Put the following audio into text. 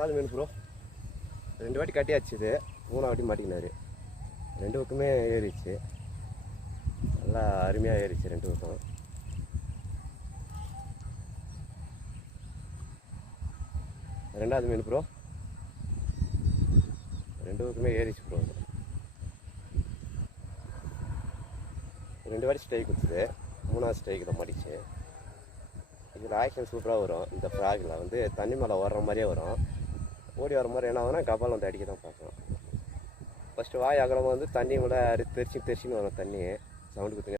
ரெண்டாவது மீன் ப்ரோ. 2 வாட்டி கட்டியாச்சு. இது 3ஆவது வாட்டி மாட்டிக்கினாரு. 2 பக்கமே ஏறிச்சு. நல்லா அருமையாக ஏறிச்சு 2 பக்கம். ரெண்டாவது மீன் ப்ரோ. 2 பக்கமே ஏறிச்சு ப்ரோ. 2 வாட்டி ஸ்ட்ரைக் கொடுத்துது. 3ஆவது ஸ்ட்ரைக் தான் மாட்டிச்சு. இதில் ஆக்ஷன் சூப்பராக வரும். இந்த ஃப்ராகில் வந்து தண்ணி மேலே ஓடுற மாதிரியே வரும். ஓடி வர மாதிரி என்ன ஆகுனா கபால் வந்து அடிக்க தான் பார்க்கலாம். ஃபஸ்ட்டு வாய் அகலமாக வந்து தண்ணி கூட தெரிச்சின்னு வரும். தண்ணி சவுண்டு கொடுத்துங்க.